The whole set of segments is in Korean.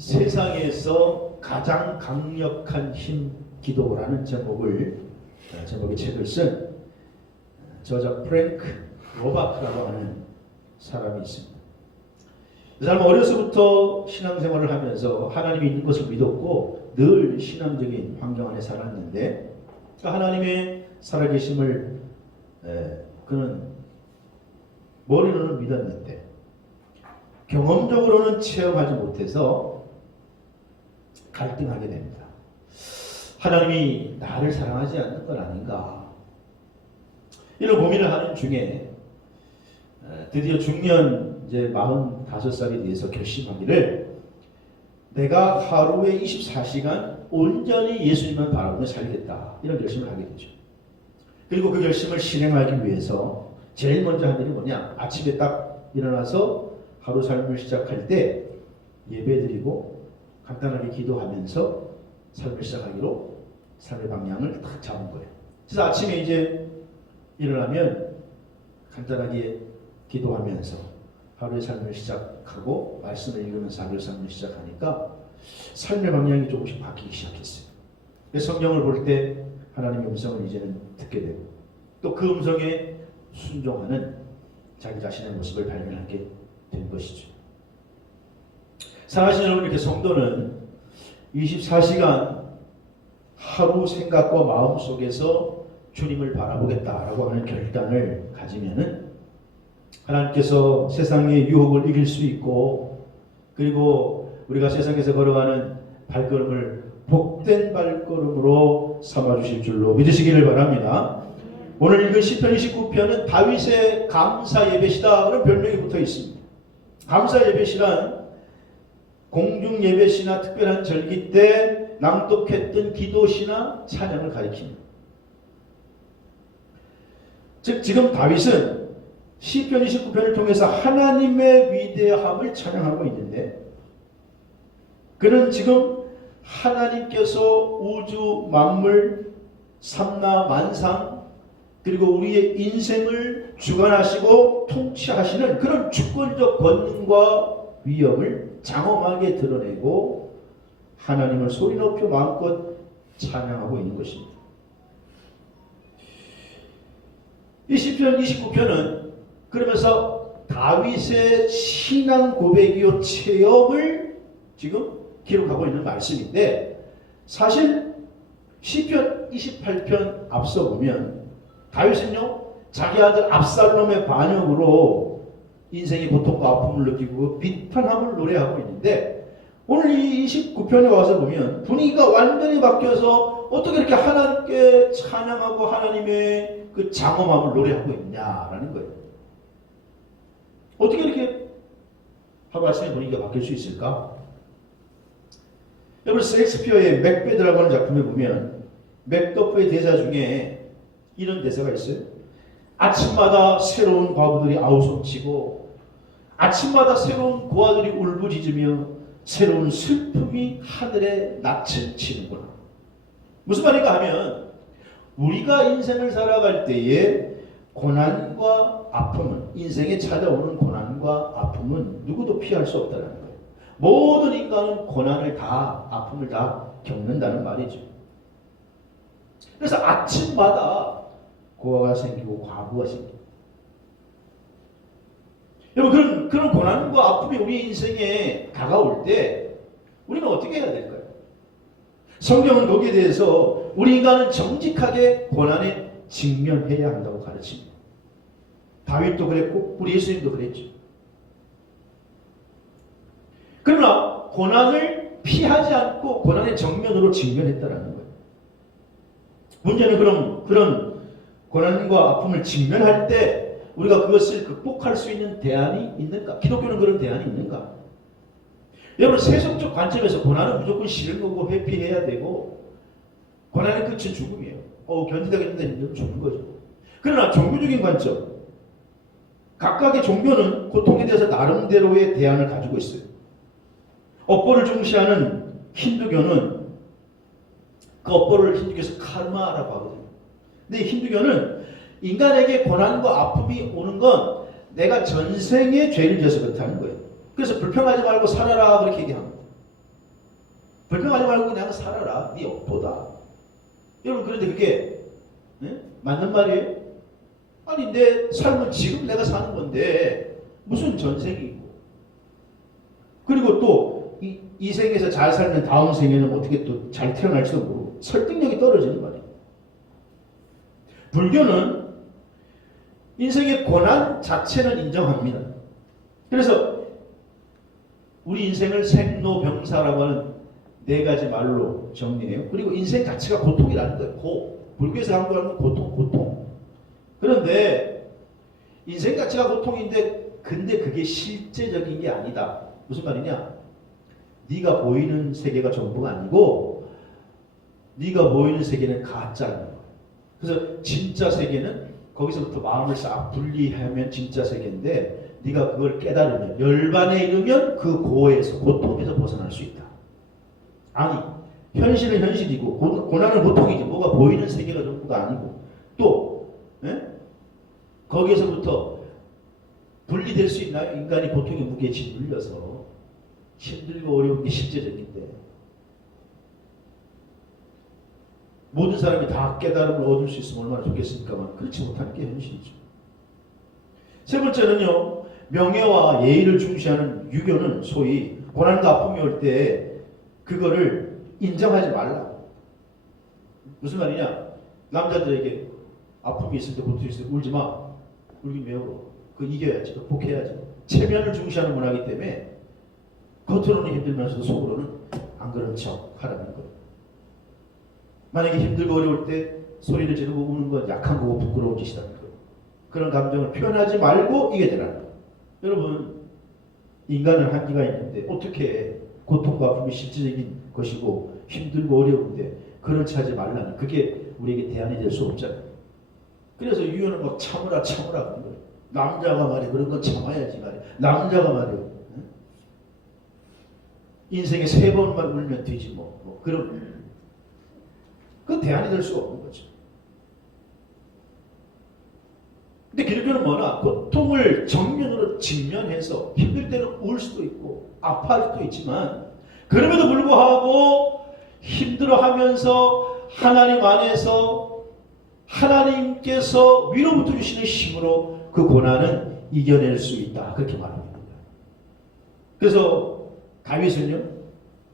세상에서 가장 강력한 힘 기도라는 제목의 책을 쓴 저자 프랭크 로바크라고 하는 사람이 있습니다. 이 사람은 어려서부터 신앙생활을 하면서 하나님이 있는 것을 믿었고 늘 신앙적인 환경 안에 살았는데 하나님의 살아계심을 그는 머리로는 믿었는데 경험적으로는 체험하지 못해서 갈등하게 됩니다. 하나님이 나를 사랑하지 않는 건 아닌가? 이런 고민을 하는 중에 드디어 중년 이제 45살이 돼서 결심하기를 내가 하루에 24시간 온전히 예수님만 바라보며 살겠다. 이런 결심을 하게 되죠. 그리고 그 결심을 실행하기 위해서 제일 먼저 한 일이 뭐냐? 아침에 딱 일어나서 하루 삶을 시작할 때 예배드리고 간단하게 기도하면서 삶을 시작하기로 삶의 방향을 딱 잡은 거예요. 그래서 아침에 이제 일어나면 간단하게 기도하면서 하루의 삶을 시작하고 말씀을 읽으면서 하루의 삶을 시작하니까 삶의 방향이 조금씩 바뀌기 시작했어요. 성경을 볼 때 하나님의 음성을 이제는 듣게 되고 또 그 음성에 순종하는 자기 자신의 모습을 발견하게 된 것이죠. 사랑하시는 여러분, 이렇게 성도는 24시간 하루 생각과 마음 속에서 주님을 바라보겠다라고 하는 결단을 가지면은 하나님께서 세상의 유혹을 이길 수 있고 그리고 우리가 세상에서 걸어가는 발걸음을 복된 발걸음으로 삼아주실 줄로 믿으시기를 바랍니다. 오늘 읽은 시편 29편은 다윗의 감사 예배시다 그런 별명이 붙어 있습니다. 감사 예배시란 공중 예배시나 특별한 절기 때 낭독했던 기도시나 찬양을 가리킵니다. 즉 지금 다윗은 시편 29편을 통해서 하나님의 위대함을 찬양하고 있는데 그는 지금 하나님께서 우주 만물 삼라 만상 그리고 우리의 인생을 주관하시고 통치하시는 그런 주권적 권능과 위엄을 장엄하게 드러내고 하나님을 소리 높여 마음껏 찬양하고 있는 것입니다. 이 시편 29편은 그러면서 다윗의 신앙 고백이요 체험을 지금 기록하고 있는 말씀인데 사실 시편 28편 앞서 보면 다윗은요 자기 아들 압살롬의 반역으로 인생의 고통과 아픔을 느끼고 비탄함을 노래하고 있는데 오늘 이 29편에 와서 보면 분위기가 완전히 바뀌어서 어떻게 이렇게 하나님께 찬양하고 하나님의 그 장엄함을 노래하고 있냐라는 거예요. 어떻게 이렇게 하루아침에 분위기가 바뀔 수 있을까? 여러분 셰익스피어의 맥베드라고 하는 작품에 보면 맥더프의 대사 중에 이런 대사가 있어요. 아침마다 새로운 과부들이 아우성치고 아침마다 새로운 고아들이 울부짖으며 새로운 슬픔이 하늘에 낯을 치는구나. 무슨 말인가 하면 우리가 인생을 살아갈 때에 고난과 아픔은 인생에 찾아오는 고난과 아픔은 누구도 피할 수 없다는 거예요. 모든 인간은 고난을 다 아픔을 다 겪는다는 말이죠. 그래서 아침마다 고아가 생기고 과부가 생기고 여러분 그런 고난과 아픔이 우리 인생에 다가올 때 우리는 어떻게 해야 될까요? 성경은 거기에 대해서 우리 인간은 정직하게 고난에 직면해야 한다고 가르칩니다. 다윗도 그랬고 우리 예수님도 그랬죠. 그러나 고난을 피하지 않고 고난의 정면으로 직면했다는 거예요. 문제는 그런 고난과 아픔을 직면할 때 우리가 그것을 극복할 수 있는 대안이 있는가? 기독교는 그런 대안이 있는가? 여러분 세속적 관점에서 고난은 무조건 싫은 거고 회피해야 되고 고난의 끝은 죽음이에요. 견디다겠는데 힘들면 죽는 거죠. 그러나 종교적인 관점 각각의 종교는 고통에 대해서 나름대로의 대안을 가지고 있어요. 업보를 중시하는 힌두교는 그 업보를 힌두교에서 카르마라고 하거든요. 근데 힌두교는 인간에게 고난과 아픔이 오는 건 내가 전생에 죄를 지어서 그렇다는 거예요. 그래서 불평하지 말고 살아라 그렇게 얘기합니다. 불평하지 말고 그냥 살아라. 네 업보다. 여러분 그런데 그게 맞는 말이에요? 아니 내 삶은 지금 내가 사는 건데 무슨 전생이고 그리고 또 이 생에서 잘 살면 다음 생에는 어떻게 또 잘 태어날지도 모르고 설득력이 떨어지는 말이에요. 불교는 인생의 고난 자체는 인정합니다. 그래서 우리 인생을 생로병사라고 하는 네 가지 말로 정리해요. 그리고 인생 자체가 고통이라는 거예요. 불교에서 강조하는 고통. 그런데 인생 자체가 고통인데 근데 그게 실제적인 게 아니다. 무슨 말이냐? 네가 보이는 세계가 전부가 아니고 네가 보이는 세계는 가짜인 거예요. 그래서 진짜 세계는 거기서부터 마음을 싹 분리하면 진짜 세계인데 네가 그걸 깨달으면 열반에 이르면 그 고통에서 벗어날 수 있다. 아니 현실은 현실이고 고난은 고통이지 뭐가 보이는 세계가 전부가 아니고 또 거기에서부터 분리될 수 있나요? 인간이 고통의 무게에 짓눌려서 힘들고 어려운 게 실제적인데 모든 사람이 다 깨달음을 얻을 수 있으면 얼마나 좋겠습니까만 그렇지 못하는 게 현실이죠. 세 번째는요. 명예와 예의를 중시하는 유교는 소위 고난과 아픔이 올 때 그거를 인정하지 말라. 무슨 말이냐? 남자들에게 아픔이 있을 때 고통이 있을 때 울지 마. 울긴 왜 울어? 그거 이겨야지. 극복해야지. 체면을 중시하는 문화이기 때문에 겉으로는 힘들면서도 속으로는 안 그런 척 하라는 거예요. 만약에 힘들고 어려울 때 소리를 지르고 우는 건 약한 거고 부끄러운 짓이라는 거예요. 그런 감정을 표현하지 말고 이겨내라는 거예요. 여러분 인간은 한계가 있는데 어떻게 고통과 아픔이 실질적인 것이고 힘들고 어려운데 그렇지 하지 말라는 그게 우리에게 대안이 될 수 없잖아요. 그래서 유교는 막 참으라 그런 거예요. 남자가 말이야 그런 건 참아야지 말이야. 남자가 말이야 인생에 3번만 울면 되지 뭐 그런 그건 대안이 될 수가 없는 거죠. 근데 기독교는 뭐나 고통을 정면으로 직면해서 힘들 때는 울 수도 있고 아파할 수도 있지만 그럼에도 불구하고 힘들어하면서 하나님 안에서 하나님께서 위로부터 주시는 힘으로 그 고난은 이겨낼 수 있다. 그렇게 말합니다. 그래서 다윗은요.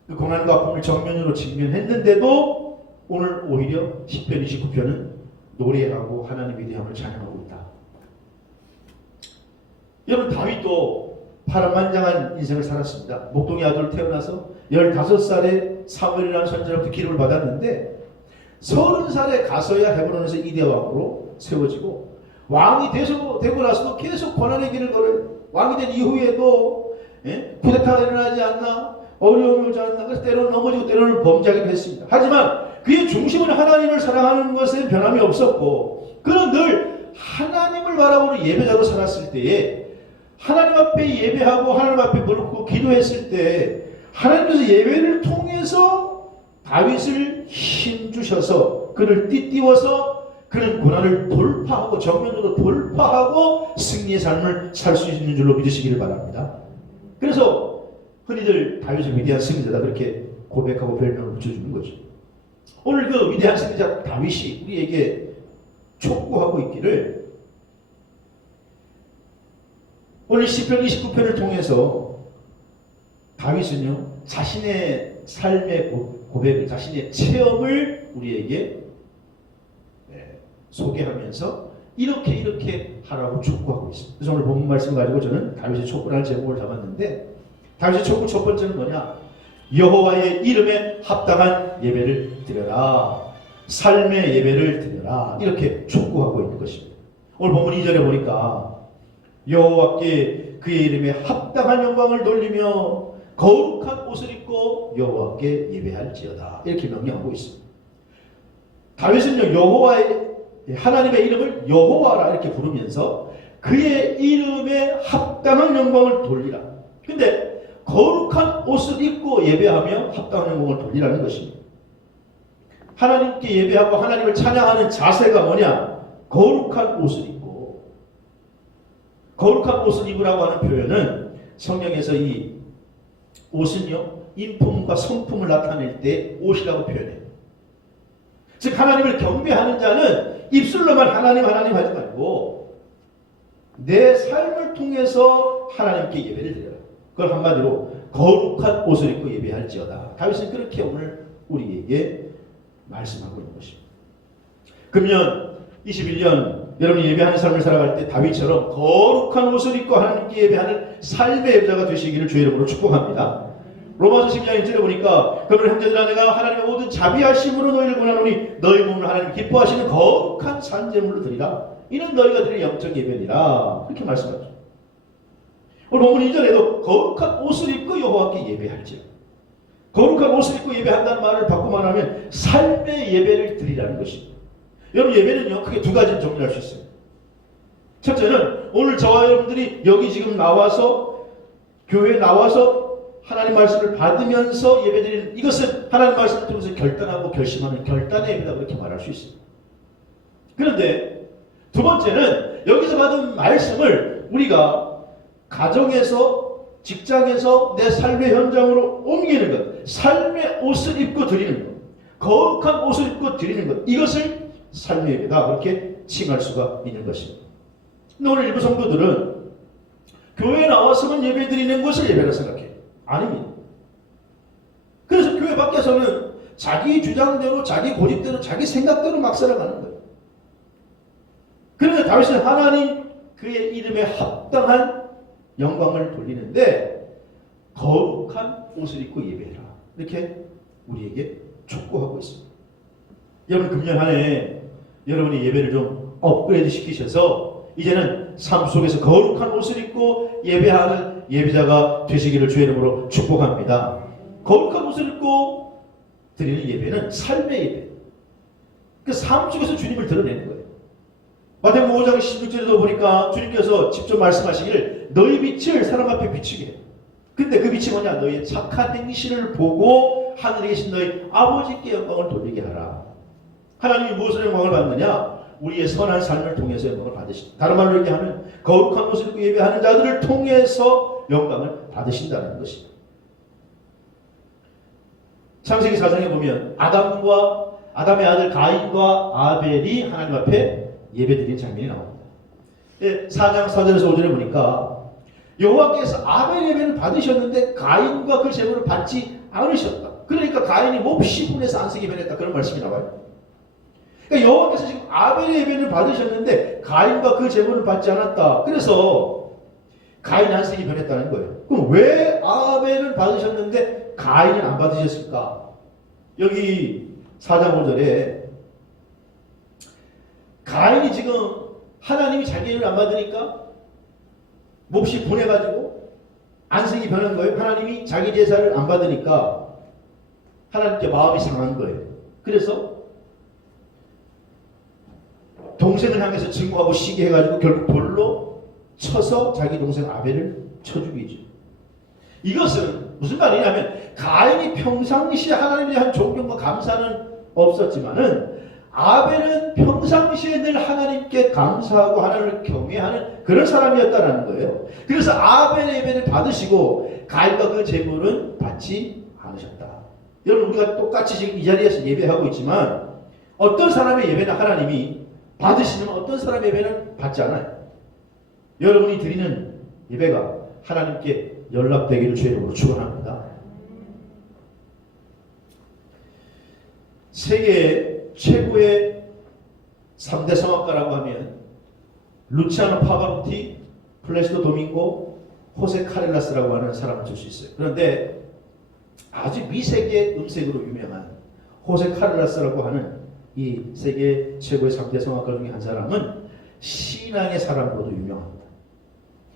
그 고난과 아픔을 정면으로 직면했는데도 오늘 오히려 10편 29편은 노래하고 하나님의 위대함을 찬양하고 있다. 여러분 다윗도 파란만장한 인생을 살았습니다. 목동의 아들로 태어나서 15살에 사무엘이라는 선지자로부터 기름을 받았는데 30살에 가서야 헤브론에서 이대왕으로 세워지고 왕이 되고 나서도 계속 고난의 길을 걸어요. 왕이 된 이후에도 쿠데타가 일어나지 않나 어려움이 오지 않나 그래서 때로는 넘어지고 때로는 범죄하기도 했습니다. 하지만 그의 중심은 하나님을 사랑하는 것에 변함이 없었고 그는 늘 하나님을 바라보는 예배자로 살았을 때에 하나님 앞에 예배하고 하나님 앞에 무릎 꿇고 기도했을 때 하나님께서 예배를 통해서 다윗을 힘주셔서 그를 띠띠워서 그는 고난을 돌파하고 정면으로 돌파하고 승리의 삶을 살 수 있는 줄로 믿으시기를 바랍니다. 그래서 흔히들 다윗은 위대한 승리자다 그렇게 고백하고 별명을 붙여주는 거죠. 오늘 그 위대한 승리자 다윗이 우리에게 촉구하고 있기를 오늘 시편 29편을 통해서 다윗은요 자신의 삶의 고백을 자신의 체험을 우리에게 소개하면서 이렇게 하라고 촉구하고 있습니다. 그래서 오늘 본문 말씀을 가지고 저는 다윗의 촉구라는 제목을 잡았는데 다윗의 촉구 첫 번째는 뭐냐? 여호와의 이름에 합당한 예배를 드려라. 삶의 예배를 드려라. 이렇게 촉구하고 있는 것입니다. 오늘 본문 2절에 보니까 여호와께 그의 이름에 합당한 영광을 돌리며 거룩한 옷을 입고 여호와께 예배할지어다. 이렇게 명령하고 있습니다. 다윗은요 여호와의 하나님의 이름을 여호와라 이렇게 부르면서 그의 이름에 합당한 영광을 돌리라. 근데 거룩한 옷을 입고 예배하며 합당한 영광을 돌리라는 것입니다. 하나님께 예배하고 하나님을 찬양하는 자세가 뭐냐? 거룩한 옷을 입고 거룩한 옷을 입으라고 하는 표현은 성경에서 이 옷은요 인품과 성품을 나타낼 때 옷이라고 표현해요. 즉 하나님을 경배하는 자는 입술로만 하나님 하나님 하지 말고 내 삶을 통해서 하나님께 예배를 드려요. 그걸 한마디로 거룩한 옷을 입고 예배할지어다. 다윗은 그렇게 오늘 우리에게 말씀하고 있는 것입니다. 금년 21년 여러분이 예배하는 삶을 살아갈 때 다윗처럼 거룩한 옷을 입고 하나님께 예배하는 삶의 예배자가 되시기를 주의 이름으로 축복합니다. 로마서 12장 1절에 보니까 그러면 형제들아 내가 하나님의 모든 자비하심으로 너희를 권하노니 너희 몸을 하나님 기뻐하시는 거룩한 산제물로 드리라. 이는 너희가 드릴 영적 예배니라. 이렇게 말씀하죠. 오늘 본문 2절에도 거룩한 옷을 입고 여호와께 예배할지라. 거룩한 옷을 입고 예배한다는 말을 바꿔 말하면 삶의 예배를 드리라는 것입니다. 여러분 예배는요 크게 두 가지로 정리할 수 있어요. 첫째는 오늘 저와 여러분들이 여기 지금 나와서 교회에 나와서 하나님 말씀을 받으면서 예배드리는 이것은 하나님 말씀을 통해서 결단하고 결심하는 결단의 예배다 그렇게 말할 수 있습니다. 그런데 두 번째는 여기서 받은 말씀을 우리가 가정에서 직장에서 내 삶의 현장으로 옮기는 것, 삶의 옷을 입고 드리는 것, 거룩한 옷을 입고 드리는 것, 이것을 삶의 예배다 그렇게 칭할 수가 있는 것입니다. 근데 오늘 일부 성도들은 교회에 나와서만 예배 드리는 것을 예배라 생각해요. 아닙니다. 그래서 교회 밖에서는 자기 주장대로 자기 고집대로 자기 생각대로 막 살아가는 거예요. 그런데 다윗은 하나님 그의 이름에 합당한 영광을 돌리는데 거룩한 옷을 입고 예배해라. 이렇게 우리에게 촉구하고 있습니다. 여러분 금년 한 해 여러분이 예배를 좀 업그레이드 시키셔서 이제는 삶 속에서 거룩한 옷을 입고 예배하는 예배자가 되시기를 주의 이름으로 축복합니다. 거룩한 옷을 입고 드리는 예배는 삶의 예배. 그 삶 속에서 주님을 드러내는 거예요. 마태복음 5장 16절에도 보니까 주님께서 직접 말씀하시기를 너희 빛을 사람 앞에 비추게 해요. 근데 그 빛이 뭐냐? 너희의 착한 행실을 보고 하늘에 계신 너희 아버지께 영광을 돌리게 하라. 하나님이 무엇을 영광을 받느냐? 우리의 선한 삶을 통해서 영광을 받으신다. 다른 말로 얘기하면 거룩한 옷을 입고 예배하는 자들을 통해서 영광을 받으신다는 것입니다. 창세기 4장에 보면 아담의 아들 가인과 아벨이 하나님 앞에 예배드린 장면이 나옵니다. 4장 4절에서 5절에 보니까 여호와께서 아벨 예배는 받으셨는데 가인과 그 제물을 받지 않으셨다. 그러니까 가인이 몹시 분해서 안식이 변했다. 그런 말씀이 나와요. 그러니까 여호와께서 지금 아벨의 예배를 받으셨는데 가인과 그 제물을 받지 않았다. 그래서 가인 안식이 변했다는 거예요. 그럼 왜 아벨은 받으셨는데 가인은 안 받으셨을까? 여기 4장 5절에 가인이 지금 하나님이 자기 예배를 안 받으니까 몹시 분해가지고 안식이 변한 거예요. 하나님이 자기 제사를 안 받으니까 하나님께 마음이 상한 거예요. 그래서 동생을 향해서 증오하고 시기해가지고 결국 돌로 쳐서 자기 동생 아벨을 쳐 죽이죠. 이것은 무슨 말이냐면 가인이 평상시에 하나님에 대한 존경과 감사는 없었지만은 아벨은 평상시에 늘 하나님께 감사하고 하나님을 경외하는 그런 사람이었다는 거예요. 그래서 아벨의 예배를 받으시고 가인과 그 제물은 받지 않으셨다. 여러분 우리가 똑같이 지금 이 자리에서 예배하고 있지만 어떤 사람의 예배는 하나님이 받으시면 어떤 사람의 예배는 받지 않아요. 여러분이 드리는 예배가 하나님께 연락되기를 주의 이름으로 축원합니다. 세계 최고의 3대 성악가라고 하면 루치아노 파바로티, 플래시도 도밍고, 호세 카렐라스라고 하는 사람을 줄 수 있어요. 그런데 아주 미세계 음색으로 유명한 호세 카렐라스라고 하는 이 세계 최고의 3대 성악가 중에 한 사람은 신앙의 사람으로도 유명합니다.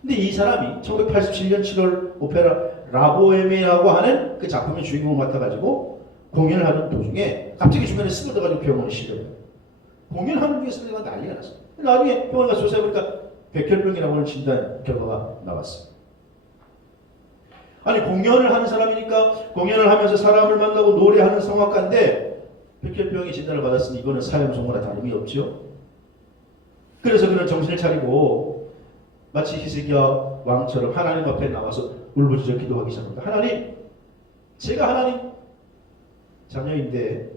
근데 이 사람이 1987년 7월 오페라 라보에메라고 하는 그 작품의 주인공을 맡아가지고 공연을 하는 도중에 갑자기 주변에 쓰러져가지고 병원에 실려요. 공연하는 중에 쓰러져가 난리가 났어요. 나중에 병원 가서 조사해보니까 백혈병이라고 하는 진단 결과가 나왔어요. 아니 공연을 하는 사람이니까 공연을 하면서 사람을 만나고 노래하는 성악가인데 백혈병이 진단을 받았으니 이거는 사형선고나 다름이 없죠. 그래서 그는 정신을 차리고 마치 히스기야 왕처럼 하나님 앞에 나와서 울부짖어 기도하기 시작합니다. 하나님, 제가 하나님 자녀인데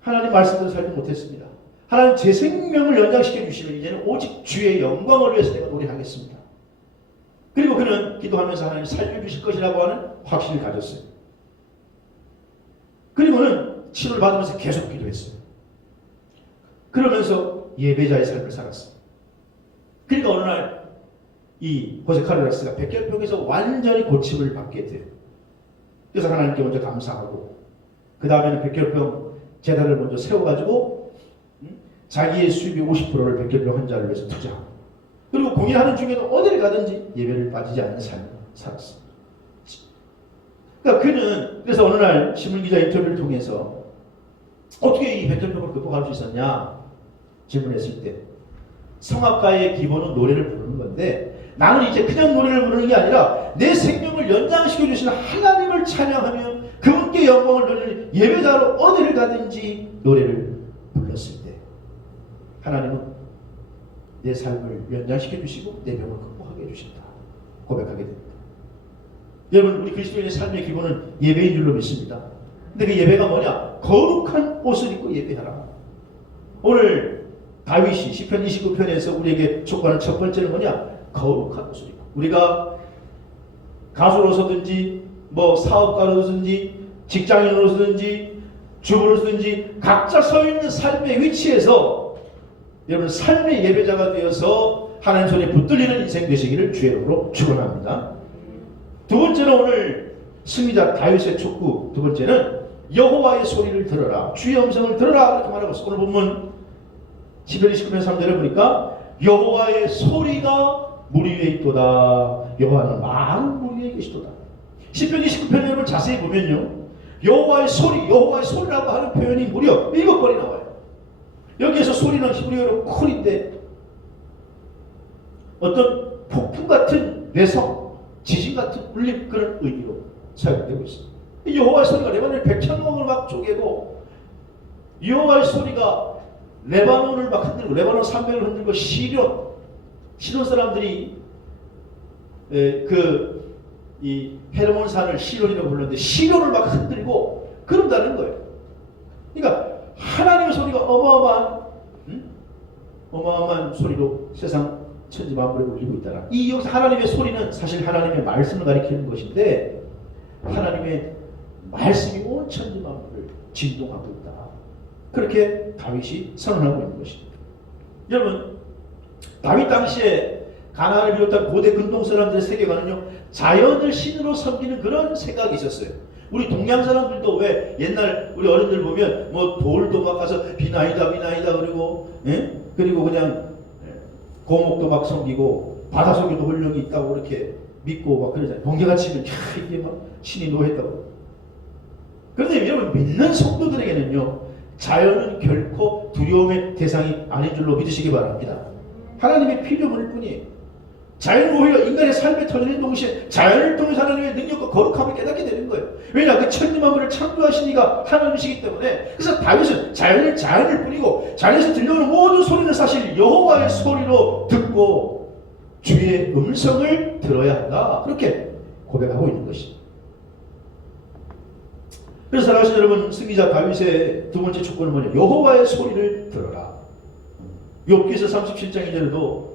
하나님 말씀대로 살지 못했습니다. 하나님 제 생명을 연장시켜 주시면 이제는 오직 주의 영광을 위해서 내가 노래하겠습니다. 그리고 그는 기도하면서 하나님 살려주실 것이라고 하는 확신을 가졌어요. 그리고는 치료를 받으면서 계속 기도했어요. 그러면서 예배자의 삶을 살았어요. 그러니까 어느 날 이 호세 카르라스가 백혈병에서 완전히 고침을 받게 돼요. 그래서 하나님께 먼저 감사하고 그 다음에는 백혈병 재단을 먼저 세워가지고 자기의 수입의 50%를 백혈병 환자를 위해서 투자하고 그리고 공연하는 중에도 어디를 가든지 예배를 빠지지 않는 삶을 살았습니다. 그러니까 그는 그래서 어느 날 신문기자 인터뷰를 통해서 어떻게 이 백혈병을 극복할 수 있었냐 질문했을 때 성악가의 기본은 노래를 부르는 건데 나는 이제 그냥 노래를 부르는 게 아니라 내 생명을 연장시켜 주시는 하나님을 찬양하며 그분께 영광을 돌리는 예배자로 어디를 가든지 노래를 불렀을 때 하나님은 내 삶을 연장시켜 주시고 내 병을 극복하게 해주신다 고백하게 됩니다. 여러분 우리 그리스도인의 삶의 기본은 예배인 줄로 믿습니다. 근데 그 예배가 뭐냐? 거룩한 옷을 입고 예배하라. 오늘 다윗이 시편 29편에서 우리에게 촉구하는 첫 번째는 뭐냐? 거룩한 옷을 입고 우리가 가수로서든지 뭐 사업가로서든지 직장인으로서든지 주부로서든지 각자 서 있는 삶의 위치에서 여러분 삶의 예배자가 되어서 하나님 손에 붙들리는 인생 되시기를 주의 이름으로 축원합니다. 두 번째는 오늘 승리자 다윗의 촉구 두 번째는 여호와의 소리를 들어라 주의 음성을 들어라 이렇게 말하고 있습니다. 오늘 본문 시편 29편 3절을 보니까 여호와의 소리가 물 위에 있도다 여호와는 많은 물 위에 계시도다. 시편 29편 여러분 자세히 보면요 여호와의 소리라고 하는 표현이 무려 7번이 나와요. 여기에서 소리는 히브리어로 콜인데 어떤 폭풍 같은 내성, 지진 같은 울림 그런 의미로 사용되고 있습니다. 여호와의 소리가 레바논의 백향목을 막 쪼개고 여호와의 소리가 레바논을 막 흔들고 레바논 산맥을 흔들고 시돈 사람들이 이 헤르몬산을 시론이라고 불렀는데 시론을 막 흔들고 그런다는 거예요. 그러니까 하나님의 소리가 어마어마한 소리로 세상 천지 만물에 울리고 있다라. 이 여기서 하나님의 소리는 사실 하나님의 말씀을 가리키는 것인데 하나님의 말씀이 온 천지 만물을 진동하고 있다. 그렇게 다윗이 선언하고 있는 것입니다. 여러분 다윗 당시에 가나안을 비롯한 고대 근동 사람들의 세계관은요 자연을 신으로 섬기는 그런 생각이 있었어요. 우리 동양 사람들도 왜 옛날 우리 어른들 보면 뭐 돌도 막 가서 비나이다 그리고 그리고 그냥 고목도 막 섬기고 바닷속에도 권력이 있다고 이렇게 믿고 막 그러잖아요. 번개가 치면 이게 막 신이 노했다고. 그런데 여러분 믿는 성도들에게는요 자연은 결코 두려움의 대상이 아닌 줄로 믿으시기 바랍니다. 하나님의 피조물일 뿐이에요. 자연은 오히려 인간의 삶에 터지는 동시에 자연을 통해서 하나님의 능력과 거룩함을 깨닫게 되는 거예요. 왜냐? 그 천지만물을 창조하신 이가 하나님이시기 때문에. 그래서 다윗은 자연을 뿐이고 자연에서 들려오는 모든 소리는 사실 여호와의 소리로 듣고 주의 음성을 들어야 한다. 그렇게 고백하고 있는 것입니다. 그래서 사랑하시는 여러분 승리자 다윗의 두 번째 촉구는 뭐냐? 여호와의 소리를 들어라. 욥기서 37장 2절에도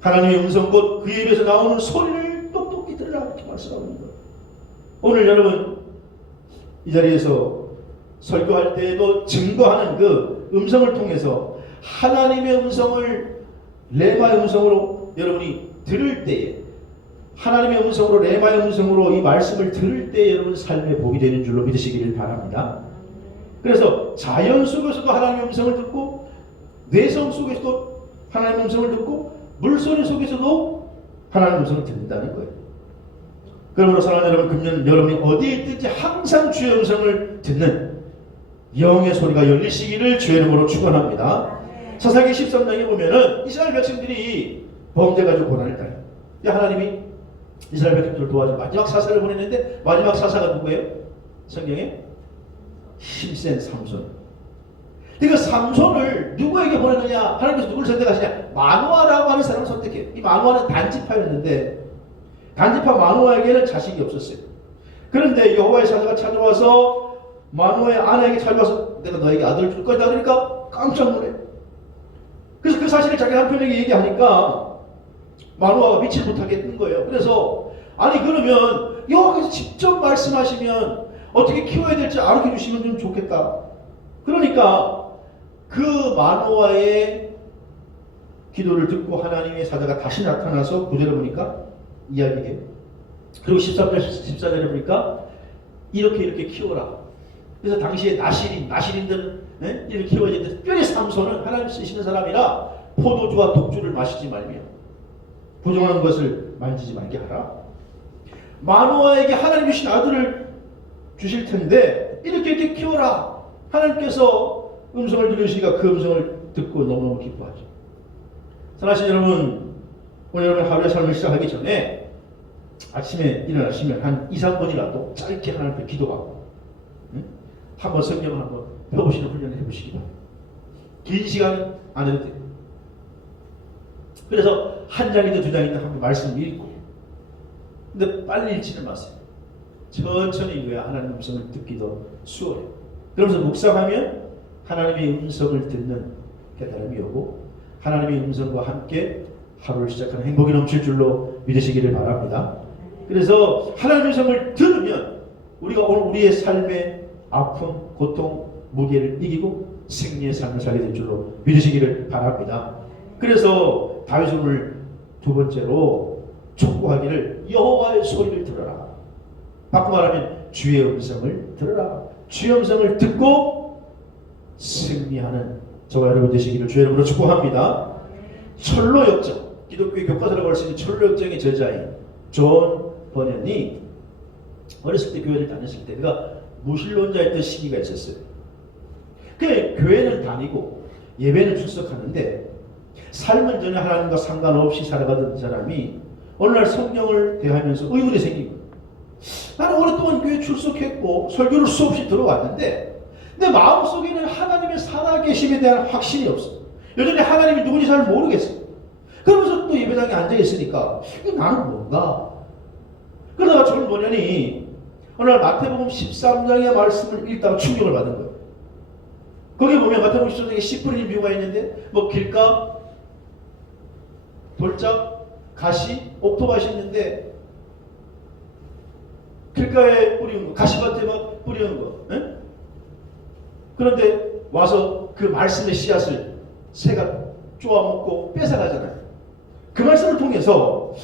하나님의 음성 곧 그의 입에서 나오는 소리를 똑똑히 들으라 이렇게 말씀하고 있는 거예요. 오늘 여러분 이 자리에서 설교할 때에도 증거하는 그 음성을 통해서 하나님의 음성을 레마의 음성으로 여러분이 들을 때에 하나님의 음성으로 레마의 음성으로 이 말씀을 들을 때 여러분 삶에 복이 되는 줄로 믿으시기를 바랍니다. 그래서 자연 속에서도 하나님의 음성을 듣고 내성 속에서도 하나님의 음성을 듣고 물소리 속에서도 하나님의 음성을 듣는다는 거예요. 그러므로 사랑하는 여러분 금년 여러분이 어디에 있든지 항상 주의 음성을 듣는 영의 소리가 열리시기를 주의 이름으로 축원합니다. 사사기 13장에 보면은 이스라엘 백성들이 범죄가지고 고난을 당해요. 하나님이 이스라엘 백성들을 도와줘 마지막 사사를 보냈는데 마지막 사사가 누구예요? 성경에 힘센 삼손. 그러니까 삼손을 누구에게 보내느냐? 하나님께서 누구를 선택하시냐? 마노아라고 하는 사람을 선택해요. 이 마노아는 단지파였는데 단지파 마노아에게는 자식이 없었어요. 그런데 여호와의 사자가 찾아와서 마노아의 아내에게 찾아와서 내가 너에게 아들을 줄 거다 그러니까 깜짝 놀래. 그래서 그 사실을 자기 남편에게 얘기하니까 마노아가 믿지 못하겠는 거예요. 그래서 아니 그러면 여호와께서 직접 말씀하시면 어떻게 키워야 될지 알려 주시면 좀 좋겠다. 그러니까 그 마노아의 기도를 듣고 하나님의 사자가 다시 나타나서 9절에 보니까 이야기해요. 그리고 14절에 보니까 이렇게 키워라. 그래서 당시에 나실인들은 이렇게 키워지는데 특별히 삼손은 하나님 쓰시는 사람이라 포도주와 독주를 마시지 말며 부정한 것을 만지지 말게 하라. 마노아에게 하나님 주신 아들을 주실 텐데 이렇게 키워라. 하나님께서 음성을 들으시니까 그 음성을 듣고 너무너무 기뻐하죠. 사랑하시는 여러분, 오늘 여러분 하루의 삶을 시작하기 전에 아침에 일어나시면 한 2, 3번이라도 짧게 하나님 앞에 기도하고 한번 성경을 한번 펴보시는 훈련을 해보시기 바랍니다. 긴 시간 안 해도 돼요. 그래서 한 장이든 두 장이든 한번 말씀을 읽고, 근데 빨리 읽지는 마세요. 천천히 읽어야 하나님의 음성을 듣기도 수월해요. 그러면서 묵상하면 하나님의 음성을 듣는 깨달음이 오고 하나님의 음성과 함께 하루를 시작하는 행복이 넘칠 줄로 믿으시기를 바랍니다. 그래서 하나님의 음성을 들으면 우리가 오늘 우리의 삶의 아픔, 고통, 무게를 이기고 승리의 삶을 살게 될 줄로 믿으시기를 바랍니다. 그래서 다윗은 오늘 두 번째로 촉구하기를 여호와의 소리를 들어라. 바꿔 말하면 주의 음성을 들어라. 주의 음성을 듣고 승리하는 저와 여러분 되시기를 주의 이름으로 축복합니다. 철로 역정, 기독교의 교과서라고 할 수 있는 철로 역정의 저자인 존 버년이 어렸을 때 교회를 다녔을 때 그가 무신론자였던 시기가 있었어요. 그 교회는 다니고 예배는 출석하는데 삶은 전혀 하나님과 상관없이 살아가던 사람이 어느 날 성경을 대하면서 의문이 생긴 거예요. 나는 오랫동안 교회 출석했고 설교를 수없이 들어왔는데 내 마음속에는 하나님의 살아계심에 대한 확신이 없어. 여전히 하나님이 누군지 잘 모르겠어. 그러면서 또 예배당에 앉아있으니까 나는 뭔가. 그러다가 존 버년이 어느 날 마태복음 13장의 말씀을 읽다가 충격을 받은 거예요. 거기 보면 마태복음 13장에 씨 뿌리는 비유가 있는데 뭐 길가, 돌짝, 가시, 옥토밭이 있는데 길가에 뿌리는 거, 가시밭에 막 뿌리는 거. 에? 그런데 와서 그 말씀의 씨앗을 새가 쪼아먹고 뺏어가잖아요. 그 말씀을 통해서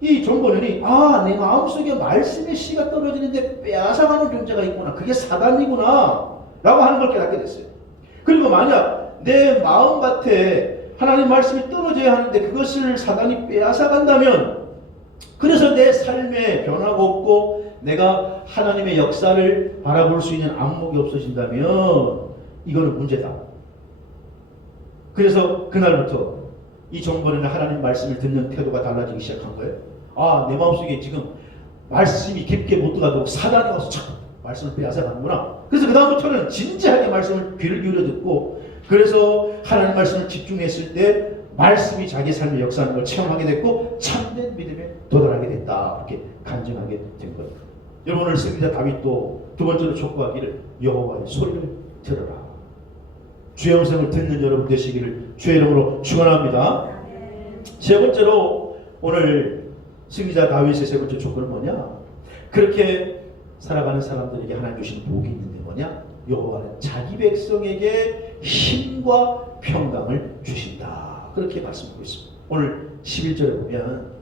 이 존 버년이 내 마음속에 말씀의 씨가 떨어지는데 빼앗아가는 존재가 있구나. 그게 사단이구나. 라고 하는 걸 깨닫게 됐어요. 그리고 만약 내 마음밭에 하나님 말씀이 떨어져야 하는데 그것을 사단이 빼앗아간다면 그래서 내 삶에 변화가 없고 내가 하나님의 역사를 바라볼 수 있는 안목이 없어진다면 이거는 문제다. 그래서 그날부터 이 존 버년은 하나님 말씀을 듣는 태도가 달라지기 시작한 거예요. 내 마음속에 지금 말씀이 깊게 못 들어가도 사단이 와서 자꾸 말씀을 빼앗아가는구나. 그래서 그 다음부터는 진지하게 말씀을 귀를 기울여 듣고 그래서 하나님 말씀을 집중했을 때 말씀이 자기 삶의 역사하는 걸 체험하게 됐고 참된 믿음에 도달하게 됐다. 이렇게 간증하게 된 거예요. 여러분 오늘 승리자 다윗도 두 번째로 촉구하기를 여호와의 소리를 들어라. 주의 음성을 듣는 여러분 되시기를 주의 이름으로 축원합니다. 세 번째로 오늘 승리자 다윗의 세 번째 조건은 뭐냐? 그렇게 살아가는 사람들에게 하나님 주신 복이 있는데 뭐냐? 여호와는 자기 백성에게 힘과 평강을 주신다. 그렇게 말씀하고 있습니다. 오늘 11절에 보면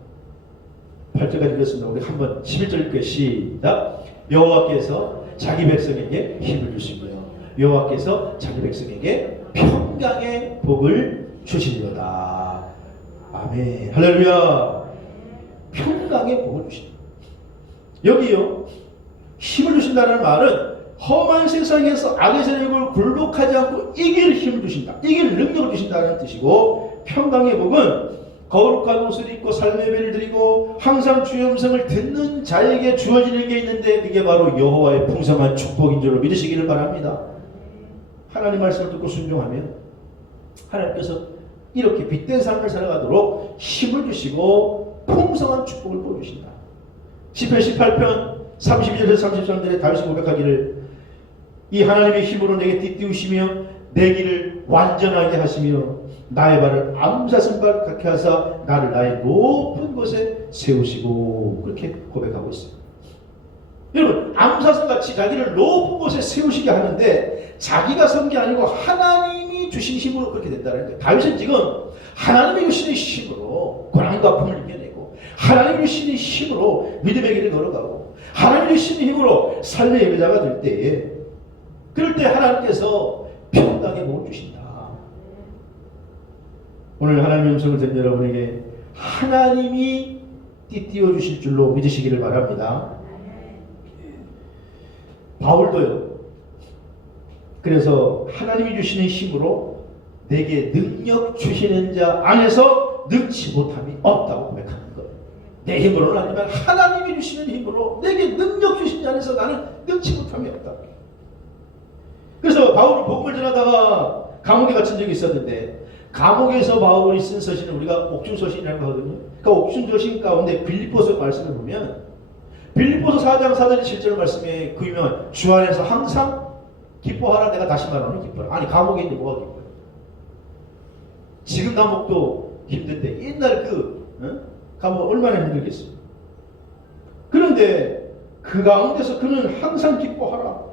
8절까지 읽었습니다. 우리 한번 11절 읽고 시작. 여호와께서 자기 백성에게 힘을 주시고요. 여호와께서 자기 백성에게 평강의 복을 주시리로다. 아멘. 할렐루야. 평강의 복을 주신다. 여기요. 힘을 주신다는 말은 험한 세상에서 악의 세력을 굴복하지 않고 이길 힘을 주신다. 이길 능력을 주신다는 뜻이고 평강의 복은 거룩한 옷을 입고 삶의 예배를 드리고 항상 주의 음성을 듣는 자에게 주어지는 게 있는데 그게 바로 여호와의 풍성한 축복인 줄로 믿으시기를 바랍니다. 하나님 말씀을 듣고 순종하면 하나님께서 이렇게 빛된 삶을 살아가도록 힘을 주시고 풍성한 축복을 보여주신다. 시편 18편 32절에서 33절에 다윗이 고백하기를 이 하나님의 힘으로 내게 띠띠우시며 내 길을 완전하게 하시며 나의 발을 암사슴발 같게 하사 나를 나의 높은 곳에 세우시고 그렇게 고백하고 있습니다. 여러분 암사슴같이 자기를 높은 곳에 세우시게 하는데 자기가 선 게 아니고 하나님이 주신 힘으로 그렇게 된다는 거예요. 다윗은 지금 하나님이 주시는 힘으로 고난과 아픔을 이겨내고 하나님이 주시는 힘으로 믿음의 길을 걸어가고 하나님이 주시는 힘으로 삶의 예배자가 될 때에 그럴 때 하나님께서 평강의 복을 주신다. 오늘 하나님의 음성을 듣는 여러분에게 하나님이 띠띠워 주실 줄로 믿으시기를 바랍니다. 바울도요. 그래서 하나님이 주시는 힘으로 내게 능력 주시는 자 안에서 능치 못함이 없다고 고백하는 거예요. 내 힘으로는 아니지만 하나님이 주시는 힘으로 내게 능력 주신 자 안에서 나는 능치 못함이 없다. 그래서 바울이 복음을 전하다가 감옥에 갇힌 적이 있었는데 감옥에서 바울이 쓴 서신을 우리가 옥중서신이라고 하거든요. 그 옥중서신 가운데 빌립보서 말씀을 보면 빌립보서 4장 4절의 7절 말씀에 그 유명한 주 안에서 항상 기뻐하라. 내가 다시 말하는 기뻐하라. 아니 감옥에 있는데 뭐가 기뻐해? 지금 감옥도 힘든데 옛날 감옥 얼마나 힘들겠어요. 그런데 그 가운데서 그는 항상 기뻐하라.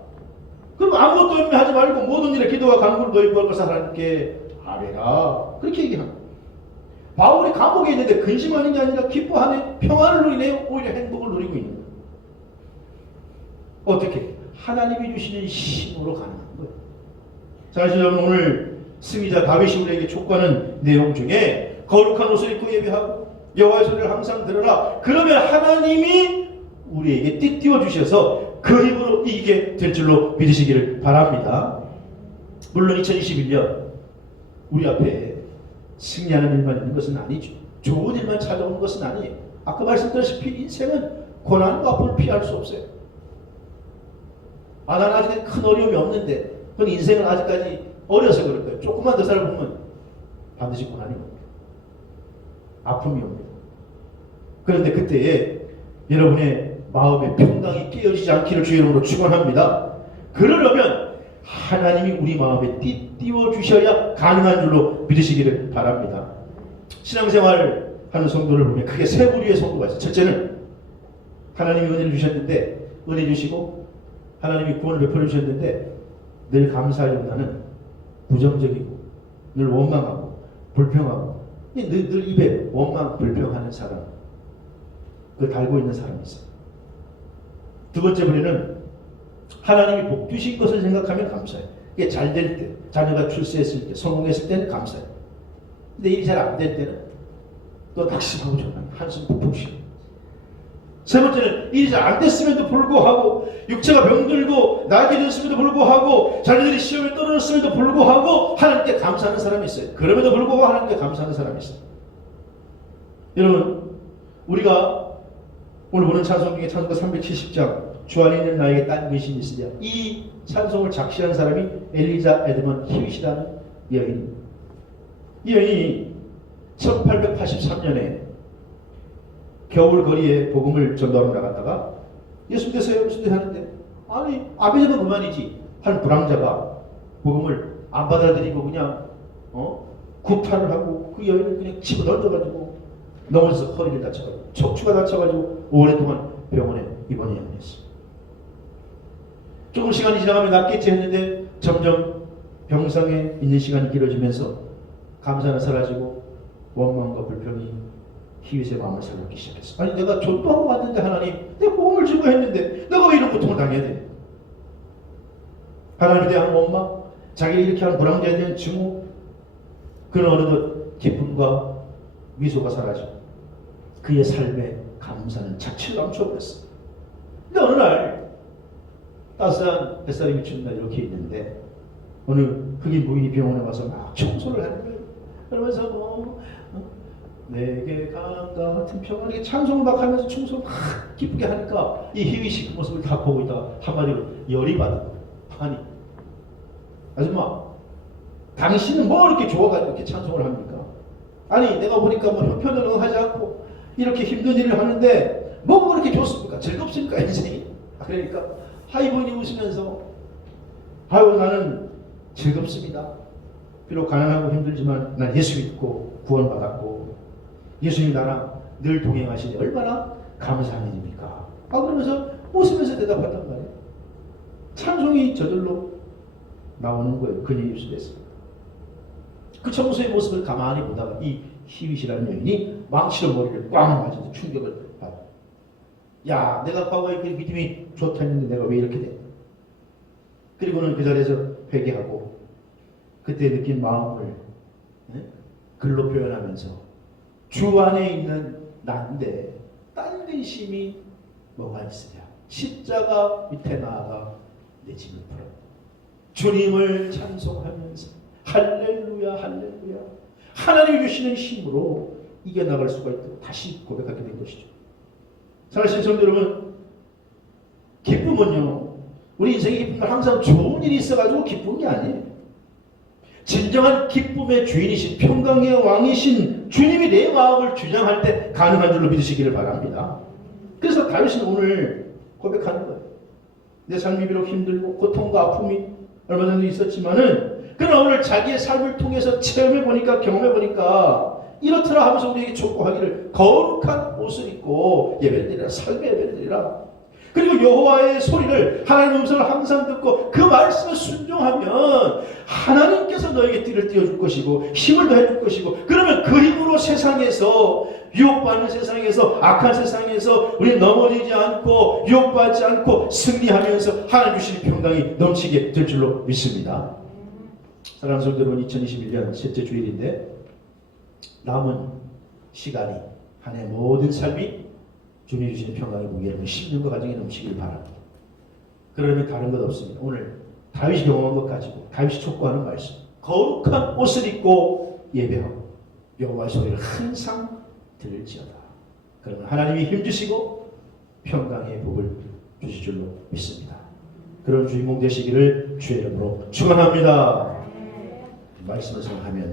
그럼 아무것도 하지 말고 모든 일에 기도와 간구를 너희 구할 것을 하나님께 아뢰라. 그렇게 얘기합니다. 바울이 감옥에 있는데 근심하는 게 아니라 기뻐하는 평안을 누리네요. 오히려 행복을 누리고 있는 거예요. 어떻게? 하나님이 주시는 힘으로 가능한 거예요. 자, 여러분 오늘 승리자 다윗이 우리에게 촉구하는 내용 중에 거룩한 옷을 입고 예배하고 여호와의 소리를 항상 들어라. 그러면 하나님이 우리에게 띠띠워 주셔서 그 힘으로 이기게 될 줄로 믿으시기를 바랍니다. 물론 2021년 우리 앞에 승리하는 일만 있는 것은 아니죠. 좋은 일만 찾아오는 것은 아니에요. 아까 말씀드렸다시피 인생은 고난과 아픔을 피할 수 없어요. 나는 아직 큰 어려움이 없는데 그건 인생은 아직까지 어려서 그럴 거예요. 조금만 더 살아보면 반드시 고난이 옵니다. 아픔이 옵니다. 그런데 그때에 여러분의 마음의 평강이 깨어지지 않기를 주의 이름으로 축원합니다. 그러려면 하나님이 우리 마음에 띠띠워 주셔야 가능한 줄로 믿으시기를 바랍니다. 신앙생활 하는 성도를 보면 크게 세 부류의 성도가 있어요. 첫째는 하나님이 은혜를 주셨는데 은혜 주시고 하나님이 구원을 베풀어 주셨는데 늘 감사하기보다는 부정적이고 늘 원망하고 불평하고 늘 입에 원망 불평하는 사람, 그걸 달고 있는 사람이 있어요. 두 번째 부류는 하나님이 복 주신 것을 생각하면 감사해요. 이게 잘 될 때, 자녀가 출세했을 때, 성공했을 때는 감사해요. 근데 일이 잘 안 될 때는 또 낙심하고 전화해요. 한숨 푹푹 쉬어요. 세 번째는 일이 잘 안 됐음에도 불구하고 육체가 병들고 나이가 들었음에도 불구하고 자녀들이 시험에 떨어졌음에도 불구하고 하나님께 감사하는 사람이 있어요. 그럼에도 불구하고 하나님께 감사하는 사람이 있어요. 여러분 우리가 오늘 보는 찬송 중에 찬송가 370장 주 안에 있는 나에게 딴 귀신이 있으랴, 이 찬송을 작시한 사람이 엘리자 에드먼 히윗이라는 여인입니다. 이 여인이 1883년에 겨울 거리에 복음을 전도하러 나갔다가 예수 믿으세요? 예수 믿으세요? 하는데 아니 아베제는 그만이지 한 불황자가 복음을 안 받아들이고 그냥 구타를 하고 그 여인을 그냥 집어던져가지고 넘어져서 허리를 다쳐가지고 척추가 다쳐가지고 오랫동안 병원에 입원해 있었어요. 조금 시간이 지나가면 낫겠지 했는데 점점 병상에 있는 시간이 길어지면서 감사는 사라지고 원망과 불평이 히윗의 마음을 사로잡기 시작했어. 아니 내가 전도하고 왔는데 하나님 내가 복음을 주고 했는데 내가 왜 이런 고통을 당해야 돼? 하나님에 대한 원망, 자기를 이렇게 한 불황자에 대한 증오, 그는 어느덧 기쁨과 미소가 사라지고 그의 삶에 감사는 자취를 감춰버렸어. 근데 어느 날 따스한 햇살이 비추는 날 이렇게 있는데 어느 흑인 부인이 병원에 와서 막 청소를 하는 거예요. 그러면서 내게 강한 같은 평안하게 찬송을 막 하면서 청소를 막 기쁘게 하니까 이 히윗이 그 모습을 다 보고 있다가 한마디로 열이 받은 거예요. 아니 아줌마 당신은 뭐 이렇게 좋아가지고 이렇게 찬송을 합니까? 아니 내가 보니까 뭐 형편을 하지 않고 이렇게 힘든 일을 하는데 뭐가 그렇게 좋습니까? 즐겁습니까 인생이? 그러니까 하이본이 웃으면서 아유 나는 즐겁습니다. 비록 가난하고 힘들지만 난 예수 믿고 구원받았고 예수님이 나랑 늘 동행하시니 얼마나 감사한 일입니까? 그러면서 웃으면서 대답한단 말이에요. 찬송이 저절로 나오는 거예요. 그녀의 입술에서. 그 청소의 모습을 가만히 보다가 이 히윗이라는 여인이 망치로 머리를 꽝 맞아서 충격을 받아. 야, 내가 과거에 그 믿음이 좋다 했는데 내가 왜 이렇게 돼? 그리고는 그 자리에서 회개하고 그때 느낀 마음을 글로 표현하면서 주 안에 있는 난데 딴 근심이 뭐가 있으랴. 십자가 밑에 나아가 내 짐을 풀어 주님을 찬송하면서 할렐루야 할렐루야 하나님이 주시는 힘으로 이겨나갈 수가 있도록 다시 고백하게 된 것이죠. 사랑하시는 성도 여러분, 기쁨은요 우리 인생의 기쁨은 항상 좋은 일이 있어가지고 기쁜 게 아니에요. 진정한 기쁨의 주인이신 평강의 왕이신 주님이 내 마음을 주장할 때 가능한 줄로 믿으시기를 바랍니다. 그래서 다윗은 오늘 고백하는 거예요. 내 삶이 비록 힘들고 고통과 아픔이 얼마 전에 있었지만은 그러나 오늘 자기의 삶을 통해서 체험해보니까 경험해보니까 이렇더라 하면서 우리에게 촉구하기를 거룩한 옷을 입고 예배를 드리라. 삶의 예배를 드리라. 그리고 여호와의 소리를 하나님의 음성을 항상 듣고 그 말씀을 순종하면 하나님께서 너에게 띠를 띄워줄 것이고 힘을 더해줄 것이고 그러면 그 힘으로 세상에서 유혹받는 세상에서 악한 세상에서 우리 넘어지지 않고 유혹받지 않고 승리하면서 하나님 주시는 평강이 넘치게 될 줄로 믿습니다. 사랑하는 성도 여러분, 2021년 셋째 주일인데 남은 시간이 한 해 모든 삶이 주님이 주시는 평강의 무게 여러분 심령과 가정에 넘치기를 바랍니다. 그러면 다른 것 없습니다. 오늘 다윗이 경험한 것 가지고 다윗이 촉구하는 말씀 거룩한 옷을 입고 예배하고 여호와의 소리를 항상 들을지어다. 그러면 하나님이 힘주시고 평강의 복을 주실 줄로 믿습니다. 그런 주인공 되시기를 주의 이름으로 축원합니다. 말씀을 선하면서